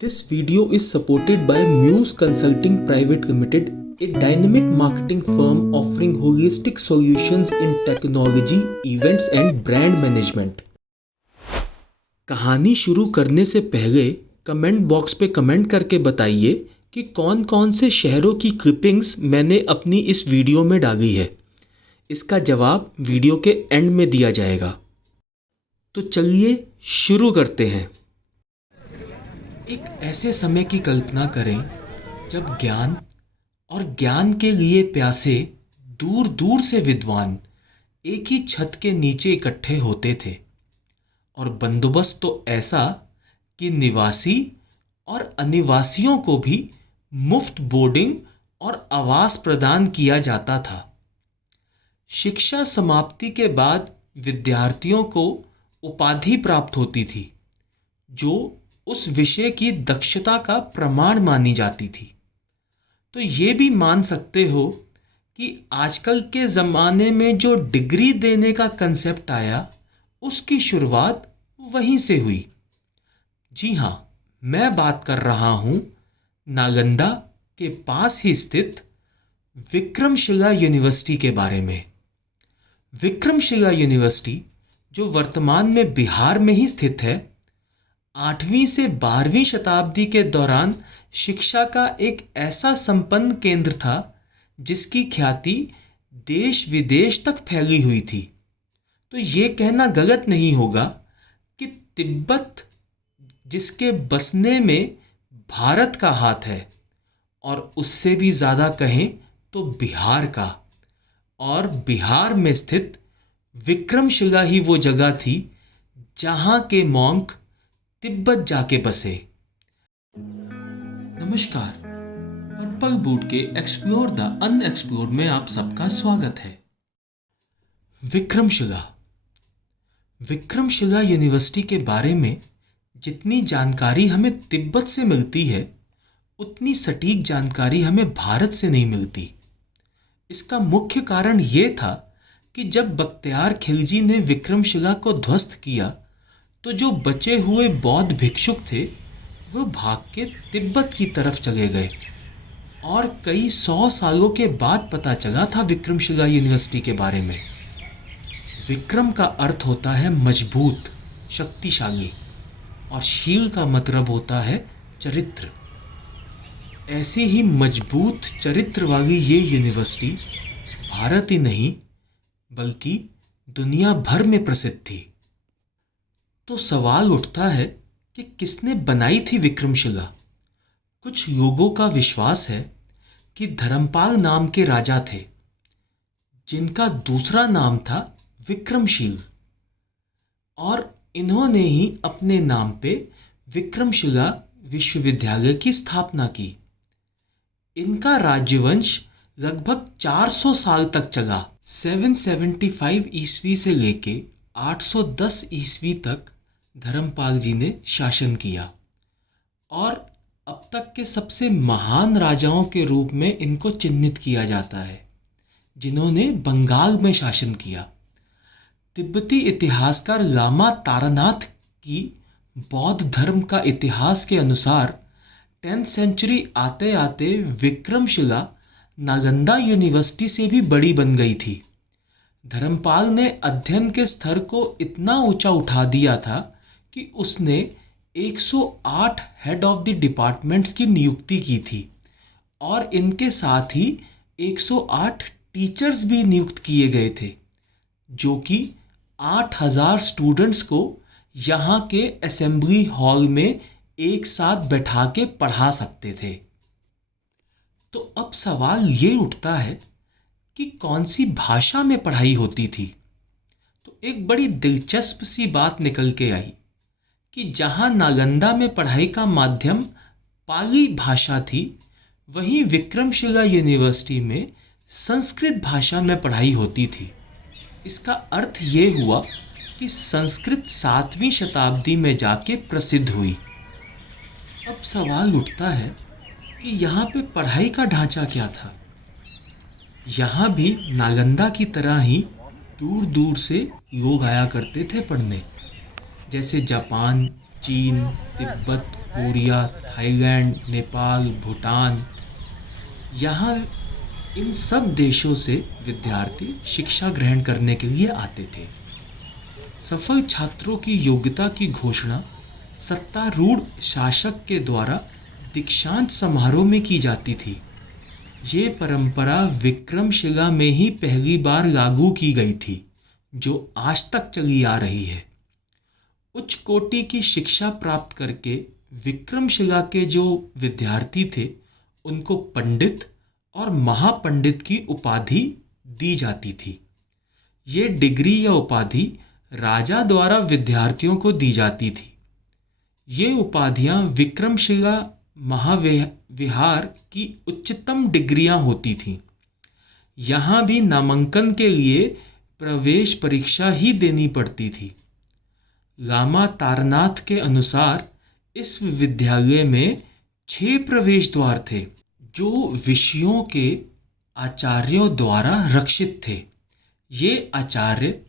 This video is supported by Muse Consulting Private Limited, a dynamic marketing firm offering holistic solutions in technology, events and brand management. कहानी शुरू करने से पहले comment box पे comment करके बताइए कि कौन कौन से शहरों की क्लिपिंग्स मैंने अपनी इस वीडियो में डाली है। इसका जवाब वीडियो के एंड में दिया जाएगा। तो चलिए शुरू करते हैं। एक ऐसे समय की कल्पना करें जब ज्ञान और ज्ञान के लिए प्यासे दूर दूर से विद्वान एक ही छत के नीचे इकट्ठे होते थे, और बंदोबस्त तो ऐसा कि निवासी और अनिवासियों को भी मुफ्त बोर्डिंग और आवास प्रदान किया जाता था। शिक्षा समाप्ति के बाद विद्यार्थियों को उपाधि प्राप्त होती थी जो उस विषय की दक्षता का प्रमाण मानी जाती थी। तो ये भी मान सकते हो कि आजकल के ज़माने में जो डिग्री देने का कंसेप्ट आया उसकी शुरुआत वहीं से हुई। जी हाँ, मैं बात कर रहा हूँ नालंदा के पास ही स्थित विक्रमशिला यूनिवर्सिटी के बारे में। विक्रमशिला यूनिवर्सिटी, जो वर्तमान में बिहार में ही स्थित है, 8वीं से 12वीं शताब्दी के दौरान शिक्षा का एक ऐसा संपन्न केंद्र था जिसकी ख्याति देश विदेश तक फैली हुई थी। तो ये कहना गलत नहीं होगा कि तिब्बत, जिसके बसने में भारत का हाथ है, और उससे भी ज़्यादा कहें तो बिहार का, और बिहार में स्थित विक्रमशिला ही वो जगह थी जहाँ के मॉन्क तिब्बत जाके बसे। नमस्कार, पर्पल बूट के एक्सप्लोर द अनएक्सप्लोर्ड में आप सबका स्वागत है। विक्रमशिला यूनिवर्सिटी के बारे में जितनी जानकारी हमें तिब्बत से मिलती है, उतनी सटीक जानकारी हमें भारत से नहीं मिलती। इसका मुख्य कारण ये था कि जब बख्तियार खिलजी ने विक्रमशिला को ध्वस्त किया तो जो बचे हुए बौद्ध भिक्षुक थे वो भाग के तिब्बत की तरफ चले गए, और कई 100 सालों के बाद पता चला था विक्रमशिला यूनिवर्सिटी के बारे में। विक्रम का अर्थ होता है मजबूत, शक्तिशाली, और शील का मतलब होता है चरित्र। ऐसी ही मजबूत चरित्र वाली ये यूनिवर्सिटी भारत ही नहीं बल्कि दुनिया भर में प्रसिद्ध थी। तो सवाल उठता है कि किसने बनाई थी विक्रमशिला। कुछ लोगों का विश्वास है कि धर्मपाल नाम के राजा थे, जिनका दूसरा नाम था विक्रमशील, और इन्होंने ही अपने नाम पे विक्रमशिला विश्वविद्यालय की स्थापना की। इनका राज्यवंश लगभग 400 साल तक चला। 775 ईस्वी से लेके 810 ईस्वी तक धर्मपाल जी ने शासन किया, और अब तक के सबसे महान राजाओं के रूप में इनको चिन्हित किया जाता है, जिन्होंने बंगाल में शासन किया। तिब्बती इतिहासकार लामा तारानाथ की बौद्ध धर्म का इतिहास के अनुसार 10th सेंचुरी आते आते विक्रमशिला नालंदा यूनिवर्सिटी से भी बड़ी बन गई थी। धर्मपाल ने अध्ययन के स्तर को इतना ऊंचा उठा दिया था कि उसने 108 हेड ऑफ द डिपार्टमेंट्स की नियुक्ति की थी, और इनके साथ ही 108 टीचर्स भी नियुक्त किए गए थे, जो कि 8000 स्टूडेंट्स को यहाँ के असेंबली हॉल में एक साथ बैठा के पढ़ा सकते थे। तो अब सवाल ये उठता है कि कौन सी भाषा में पढ़ाई होती थी। तो एक बड़ी दिलचस्प सी बात निकल के आई कि जहां नालंदा में पढ़ाई का माध्यम पाली भाषा थी, वहीं विक्रमशिला यूनिवर्सिटी में संस्कृत भाषा में पढ़ाई होती थी। इसका अर्थ ये हुआ कि संस्कृत 7वीं शताब्दी में जाके प्रसिद्ध हुई। अब सवाल उठता है कि यहाँ पे पढ़ाई का ढांचा क्या था। यहाँ भी नालंदा की तरह ही दूर दूर से लोग आया करते थे पढ़ने, जैसे जापान, चीन, तिब्बत, कोरिया, थाईलैंड, नेपाल, भूटान, यहाँ इन सब देशों से विद्यार्थी शिक्षा ग्रहण करने के लिए आते थे। सफल छात्रों की योग्यता की घोषणा सत्तारूढ़ शासक के द्वारा दीक्षांत समारोह में की जाती थी। ये परंपरा विक्रमशिला में ही पहली बार लागू की गई थी, जो आज तक चली आ रही है। उच्च कोटि की शिक्षा प्राप्त करके विक्रमशिला के जो विद्यार्थी थे, उनको पंडित और महापंडित की उपाधि दी जाती थी। ये डिग्री या उपाधि राजा द्वारा विद्यार्थियों को दी जाती थी। ये उपाधियां विक्रमशिला महाविहार की उच्चतम डिग्रियां होती थीं। यहाँ भी नामांकन के लिए प्रवेश परीक्षा ही देनी पड़ती थी। लामा तारनाथ के अनुसार इस विद्यालय में 6 प्रवेश द्वार थे, जो विषयों के आचार्यों द्वारा रक्षित थे। ये आचार्य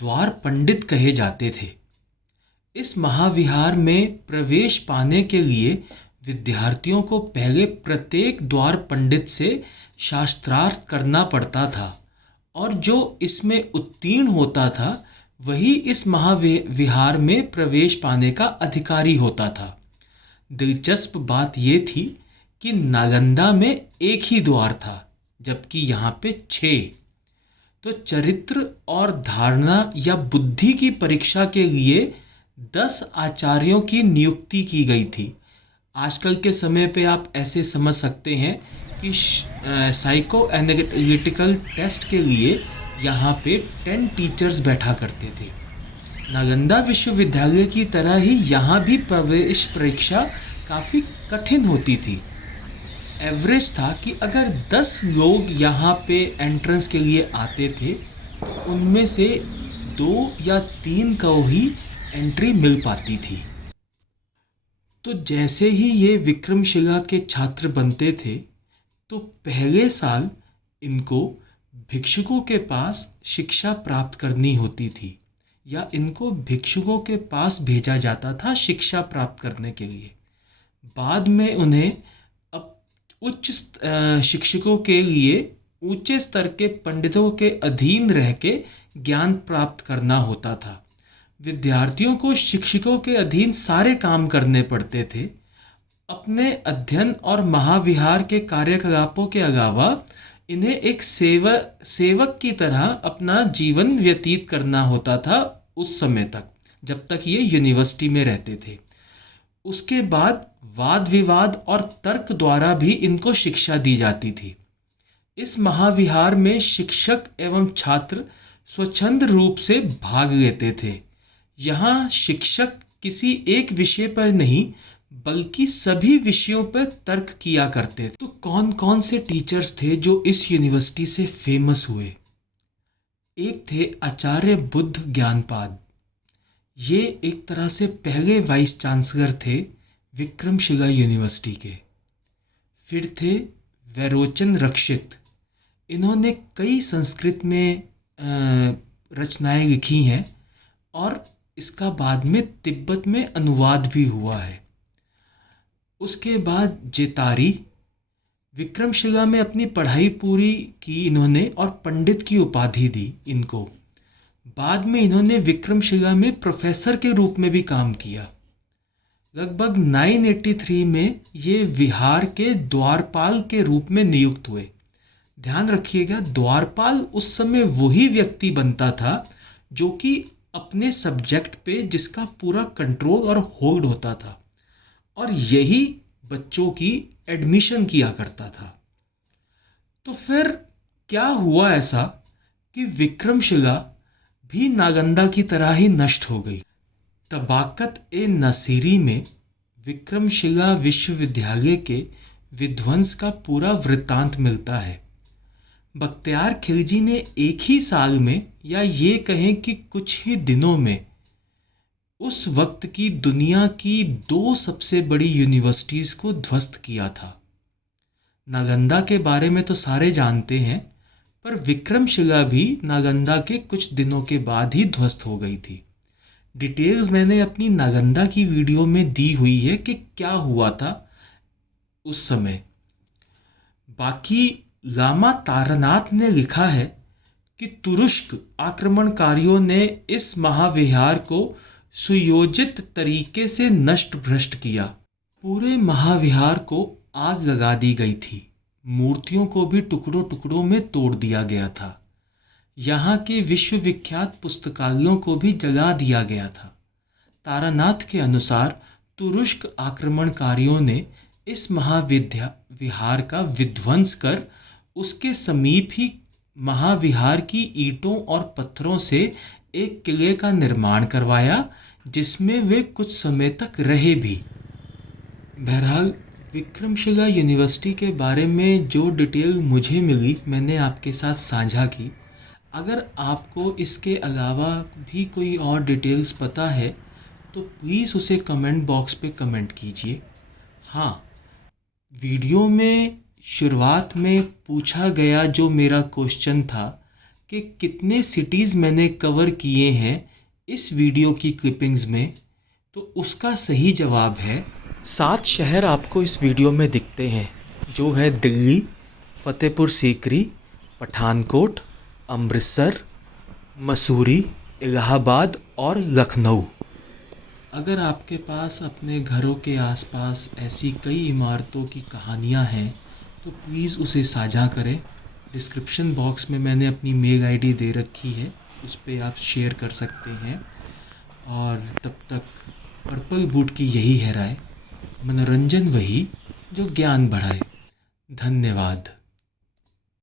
द्वार पंडित कहे जाते थे। इस महाविहार में प्रवेश पाने के लिए विद्यार्थियों को पहले प्रत्येक द्वार पंडित से शास्त्रार्थ करना पड़ता था, और जो इसमें उत्तीर्ण होता था वही इस महाविहार में प्रवेश पाने का अधिकारी होता था। दिलचस्प बात यह थी कि नालंदा में एक ही द्वार था, जबकि यहाँ पे 6। तो चरित्र और धारणा या बुद्धि की परीक्षा के लिए 10 आचार्यों की नियुक्ति की गई थी। आजकल के समय पे आप ऐसे समझ सकते हैं कि साइको एनालिटिकल टेस्ट के लिए यहाँ पे 10 टीचर्स बैठा करते थे। नालंदा विश्वविद्यालय की तरह ही यहाँ भी प्रवेश परीक्षा काफ़ी कठिन होती थी। एवरेज था कि अगर 10 लोग यहाँ पे एंट्रेंस के लिए आते थे, तो उनमें से 2 या 3 को ही एंट्री मिल पाती थी। तो जैसे ही ये विक्रमशिला के छात्र बनते थे, तो पहले साल इनको भिक्षुकों के पास शिक्षा प्राप्त करनी होती थी, या इनको भिक्षुकों के पास भेजा जाता था शिक्षा प्राप्त करने के लिए। बाद में उन्हें अब उच्च शिक्षकों के लिए ऊंचे स्तर के पंडितों के अधीन रह के ज्ञान प्राप्त करना होता था। विद्यार्थियों को शिक्षकों के अधीन सारे काम करने पड़ते थे। अपने अध्ययन और महाविहार के कार्यकलापों के अलावा इन्हें एक सेवक की तरह अपना जीवन व्यतीत करना होता था उस समय तक, जब तक ये यूनिवर्सिटी में रहते थे। उसके बाद वाद विवाद और तर्क द्वारा भी इनको शिक्षा दी जाती थी। इस महाविहार में शिक्षक एवं छात्र स्वच्छंद रूप से भाग लेते थे। यहाँ शिक्षक किसी एक विषय पर नहीं, बल्कि सभी विषयों पर तर्क किया करते थे। तो कौन कौन से टीचर्स थे जो इस यूनिवर्सिटी से फेमस हुए? एक थे आचार्य बुद्ध ज्ञानपाद। ये एक तरह से पहले वाइस चांसलर थे विक्रमशिला यूनिवर्सिटी के। फिर थे वैरोचन रक्षित। इन्होंने कई संस्कृत में रचनाएं लिखी हैं, और इसका बाद में तिब्बत में अनुवाद भी हुआ है। उसके बाद जेतारी। विक्रमशिला में अपनी पढ़ाई पूरी की इन्होंने और पंडित की उपाधि दी इनको। बाद में इन्होंने विक्रमशिला में प्रोफेसर के रूप में भी काम किया। लगभग 983 में ये विहार के द्वारपाल के रूप में नियुक्त हुए। ध्यान रखिएगा, द्वारपाल उस समय वही व्यक्ति बनता था जो कि अपने सब्जेक्ट पे जिसका पूरा कंट्रोल और होल्ड होता था, और यही बच्चों की एडमिशन किया करता था। तो फिर क्या हुआ ऐसा कि विक्रमशिला भी नालंदा की तरह ही नष्ट हो गई। तबाकत ए नसीरी में विक्रमशिला विश्वविद्यालय के विध्वंस का पूरा वृत्तांत मिलता है। बख्तियार खिलजी ने एक ही साल में, या ये कहें कि कुछ ही दिनों में, उस वक्त की दुनिया की 2 सबसे बड़ी यूनिवर्सिटीज़ को ध्वस्त किया था। नालंदा के बारे में तो सारे जानते हैं, पर विक्रमशिला भी नालंदा के कुछ दिनों के बाद ही ध्वस्त हो गई थी। डिटेल्स मैंने अपनी नालंदा की वीडियो में दी हुई है कि क्या हुआ था उस समय। बाकी लामा तारानाथ ने लिखा है कि तुरुष्क आक्रमणकारियों ने इस महाविहार को सुयोजित तरीके से नष्ट भ्रष्ट किया। पूरे महाविहार को आग लगा दी गई थी, मूर्तियों को भी टुकड़ों टुकड़ों में तोड़ दिया गया था, यहाँ के विश्वविख्यात पुस्तकालयों को भी जला दिया गया था। तारानाथ के अनुसार तुरुष्क आक्रमणकारियों ने इस महाविहार का विध्वंस कर उसके समीप ही महाविहार की ईंटों और पत्थरों से एक किले का निर्माण करवाया, जिसमें वे कुछ समय तक रहे भी। बहरहाल विक्रमशिला यूनिवर्सिटी के बारे में जो डिटेल मुझे मिली मैंने आपके साथ साझा की। अगर आपको इसके अलावा भी कोई और डिटेल्स पता है तो प्लीज़ उसे कमेंट बॉक्स पे कमेंट कीजिए। हाँ, वीडियो में शुरुआत में पूछा गया जो मेरा क्वेश्चन था कि कितने सिटीज़ मैंने कवर किए हैं इस वीडियो की क्लिपिंग्स में, तो उसका सही जवाब है 7 शहर आपको इस वीडियो में दिखते हैं, जो है दिल्ली, फतेहपुर सीकरी, पठानकोट, अमृतसर, मसूरी, इलाहाबाद और लखनऊ। अगर आपके पास अपने घरों के आसपास ऐसी कई इमारतों की कहानियां हैं तो प्लीज़ उसे साझा करें। डिस्क्रिप्शन बॉक्स में मैंने अपनी मेल आईडी दे रखी है, उस पर आप शेयर कर सकते हैं। और तब तक पर्पल बूट की यही है राय, मनोरंजन वही जो ज्ञान बढ़ाए। धन्यवाद।